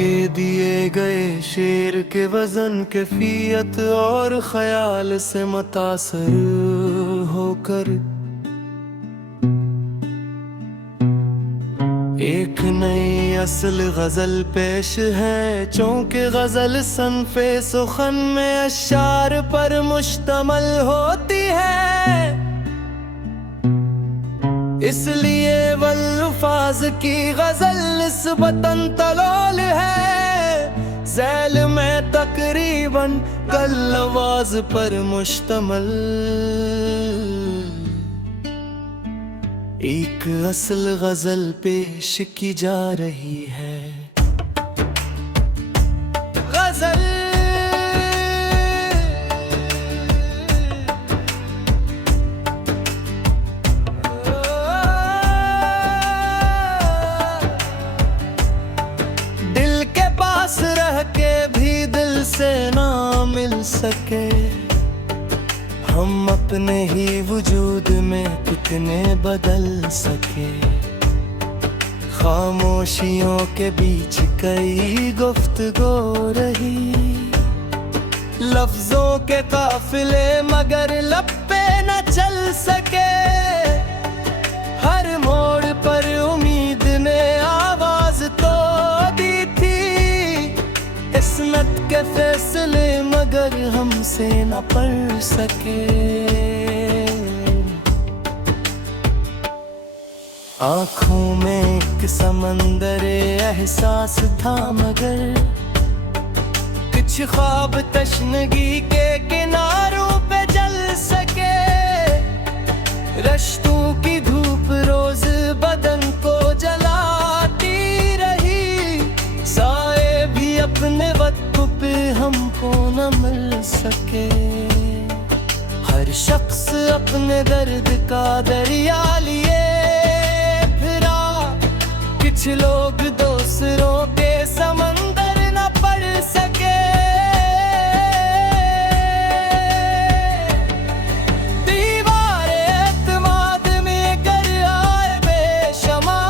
के दिए गए शेर के वजन कैफियत और ख्याल से मुतासर होकर एक नई असल गजल पेश है। चूंकि गजल सनफे सुखन में अशार पर मुश्तमल होती है, इसलिए वल्फाज की गजल निस्बतन तलोल है। ज़ैल में तकरीबन कल्लवाज पर मुश्तमल एक असल गजल पेश की जा रही है। गजल दिल के पास रह के भी दिल से ना मिल सके, हम अपने ही वजूद में कितने बदल सके। खामोशियों के बीच कई गुफ्तगू रही, लफ्जों के काफिले मगर लब पे न चल सके। हर मोड़ पर उम्मीद ने आवाज तो दी थी, इस्मत के फैसले मगर हमसे न पढ़ सके। आँखों में एक समंदर एहसास था मगर कुछ ख्वाब तशनगी के किनारों पे जल सके। रश्तों की धूप रोज बदन को जलाती रही, साए भी अपने वक्त पे हमको न मिल सके। हर शख्स अपने दर्द का दरिया लिए फिरा, कुछ लोग दूसरों के समंदर न पढ़ सके। दीवारे एतमाद में कर आए बेशुमार,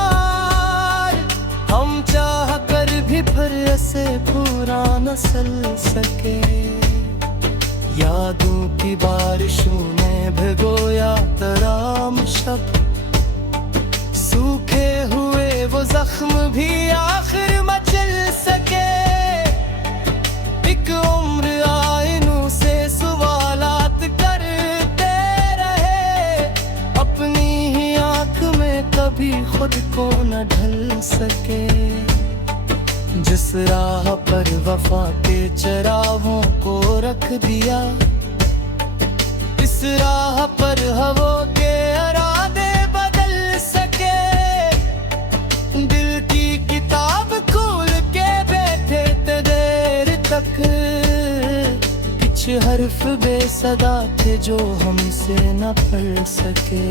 हम चाह कर भी फिर ऐसे पूरा न सल सके। यादों की बारिशों ने भिगोया तराम शब, सूखे हुए वो जख्म भी आखिर मचल सके। एक उम्र आईनों से सवालात करते रहे, अपनी ही आंख में कभी खुद को न ढल सके। जिस राह पर वफा के चरागों को रख दिया, इस राह पर हवों के इरादे बदल सके। दिल की किताब खोल के बैठे थे देर तक, कुछ हर्फ बेसदा थे जो हमसे न पढ़ सके।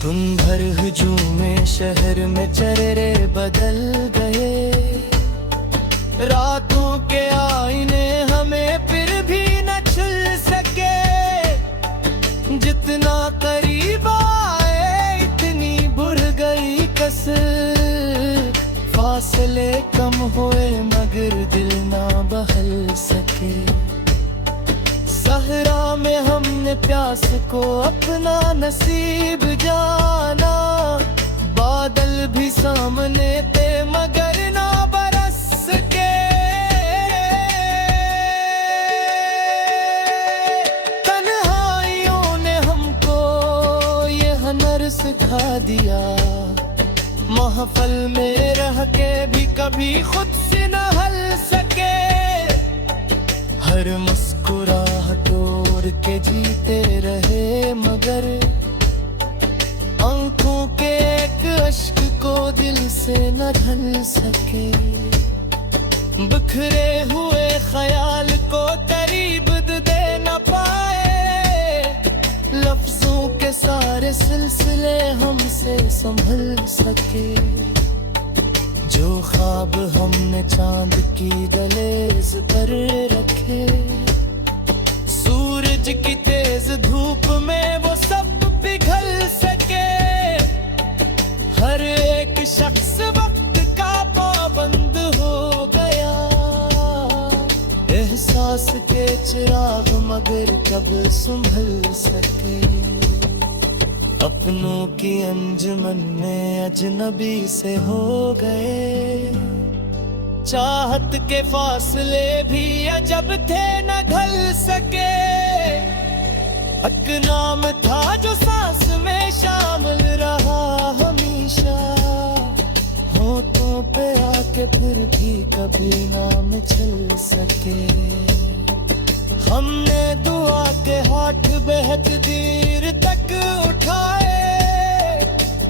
धुन भर हुजूम शहर में चेहरे बदल गए, रातों के आईने हमें फिर भी न छुल सके। जितना करीब आए इतनी बढ़ गई कसर, फासले कम हुए मगर दिल ना बहल सके। सहरा में हमने प्यास को अपना नसीब जाना, बादल भी सामने पे मगर ना बरस सके। तन्हाइयों ने हमको ये हुनर सिखा दिया, महफल में रह के भी कभी खुद से न हल सके। हर मुस्कुराहट तोड़ के जीते रहे मगर आंखों के एक अश्क को दिल से न ढल सके। बिखरे हुए ख्याल को करीब दे न पाए, लफ्जों के सारे सिलसिले हमसे संभल सके। जो ख्वाब हमने चांद की दहलीज पर रखे, सूरज की तेज धूप में वो सब पिघल सके। हर एक शख्स वक्त का पाबंद हो गया। एहसास के चिराग मगर कब संभल सके। अपनों की अंजुमन में अजनबी से हो गए। चाहत के फासले भी अजब थे न ढल सके। हक नाम था जो सांस में शामिल रहा हमेशा। होठों पे आके फिर भी कभी नाम चल सके। हमने दुआ के हाथ बेहद देर तक उठाए।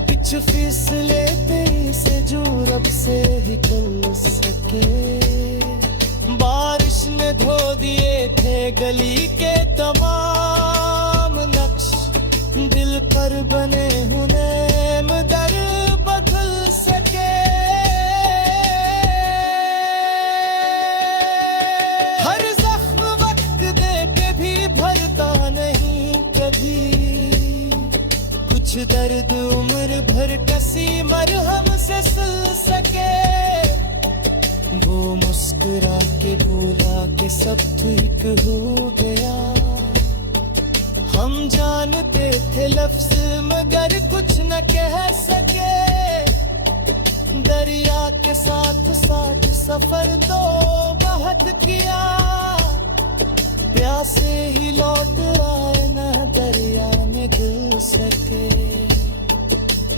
कुछ फिसले पे से जो रब से ही कल सके। बारिश ने धो दिए थे गली के तमाम नक्श। दिल पर बने हुनैम दर बदल सके। हर जख्म वक्त दे के भी भरता नहीं कभी। कुछ दर्द उम्र भर कसी मरहम से सिल सके। वो मुस्कुरा के बोला कि सब ठीक हो गया। हम जानते थे लफ्ज मगर कुछ न कह सके। दरिया के साथ साथ सफर तो बहुत किया। प्यासे ही लौट आए न दरिया में गिर सके।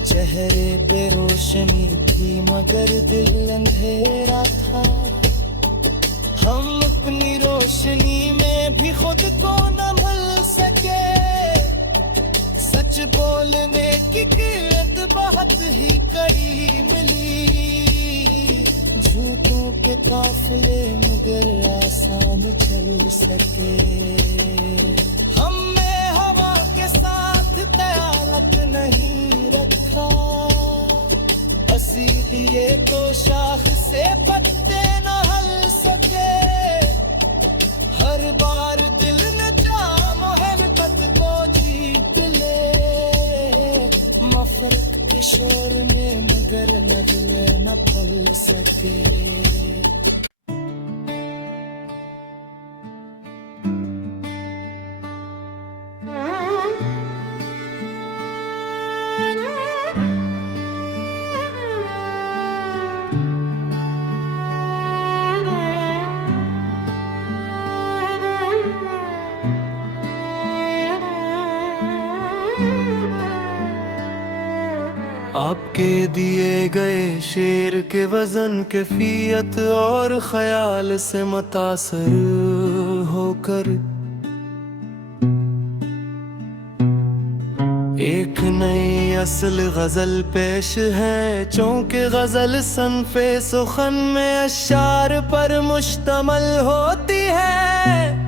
चेहरे पे रोशनी थी मगर दिल अंधेरा था। हम अपनी रोशनी में भी खुद को न भूल सके। सच बोलने की कीमत बहुत ही कड़ी मिली। झूठों के काफिले मगर आसान चल सके। हमने हवा के साथ तयालत नहीं रखा। इसीलिए तो शाख से पत्ते न हल सके। हर बार दिल न चाह मोहब्बत को जीत ले। मफरत के शोर में मगर नजले न पल सके। आपके दिए गए शेर के वजन कैफियत और ख्याल से मुतासर होकर एक नई असल गजल पेश है। चूंकि गजल सनफे सुखन में अशार पर मुश्तमल होती है।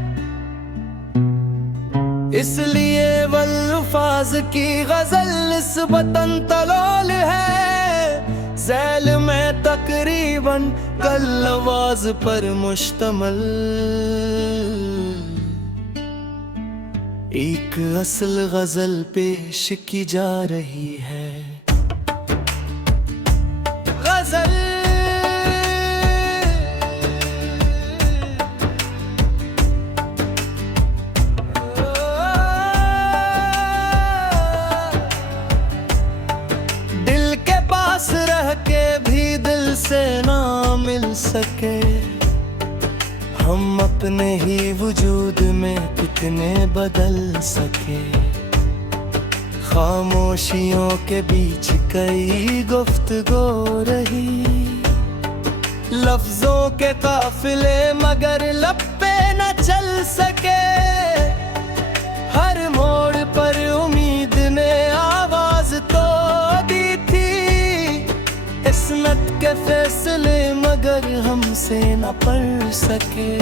इसलिए वल्फाज की गजल निस्बतन तलोल है। ज़ैल में तकरीबन कल आवाज पर मुश्तमल एक असल गजल पेश की जा रही है। गजल रह के भी दिल से ना मिल सके। हम अपने ही वजूद में कितने बदल सके। खामोशियों के बीच कई गुफ्तगू रही। लफ्जों के काफिले मगर लब पे न चल सके। हर मोड़ पर उम्मीद ने आवाज तो दी थी। किस्मत के फैसले मगर हमसे न पढ़ सके।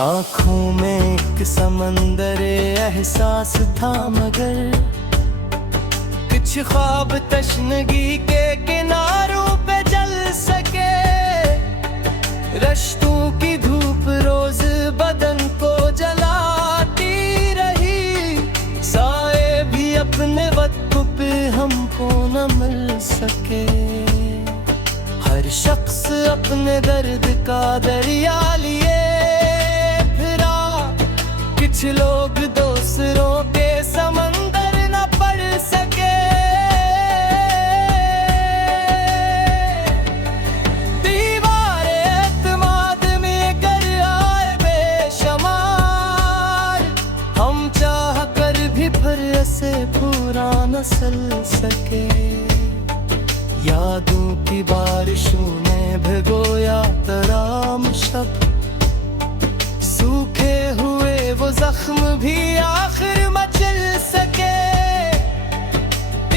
आँखों में एक समंदर एहसास था मगर कुछ ख्वाब तशनगी के किनारों पे जल सके। रश्तों की धूप रोज बदन को जलाती रही। साए शख्स अपने दर्द का दरिया लिए फिरा, कुछ लोग दूसरों के समंदर न पढ़ सके। दीवारे एतमाद में कर आए बेशुमार, हम चाह कर भी फिर ऐसे पूरा न चल सके। यादों की बारिशों ने भिगोया तराम शब, सूखे हुए वो जख्म भी आखिर मचल सके।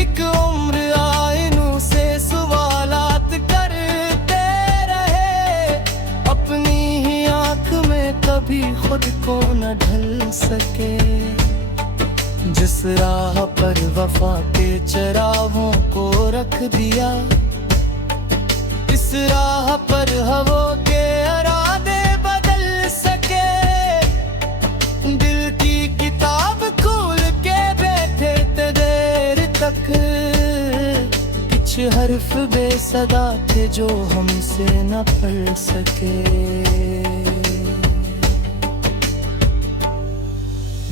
एक उम्र आईनों से सवालात करते रहे, अपनी ही आंख में कभी खुद को न ढल सके। जिस राह पर वफा के चरागों को रख दिया, इस राह पर हवों के इरादे बदल सके। दिल की किताब खोल के बैठे थे देर तक, कुछ हर्फ बेसदा थे जो हमसे न पढ़ सके।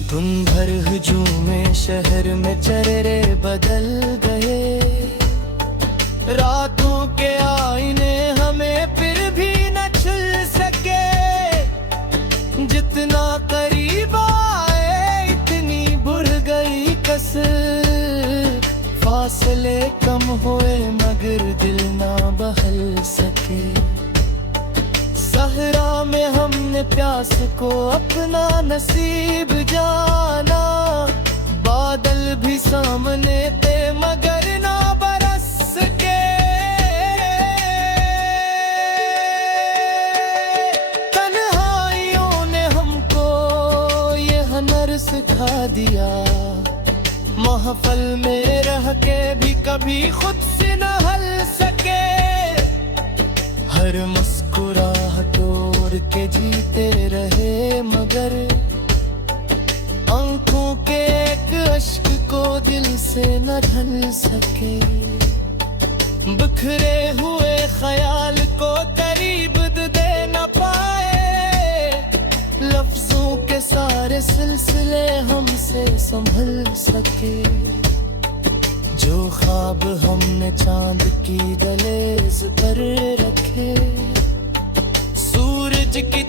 धुन भर हुजूम शहर में चेहरे बदल गए, रातों के आईने हमें फिर भी न छुल सके। जितना करीब आए इतनी बुढ़ गई कसर, फासले कम हुए मगर दिल ना बहल सके। सहरा में हमने प्यास को अपना नसीब जाना, बादल भी सामने थे मगर ना बरस सके। तन्हाइयों ने हमको ये हुनर सिखा दिया, महफल में रह के भी कभी खुद से न हल सके। हर मुस्कुराहट तोड़ के जीते रहे मगर आंखों के एक अश्क को दिल से न ढल सके। बिखरे हुए ख्याल को करीब दे न पाए, लफ्जों के सारे सिलसिले हमसे संभल सके। जो ख्वाब हमने चांद की दहलीज पर रखे, सूरज की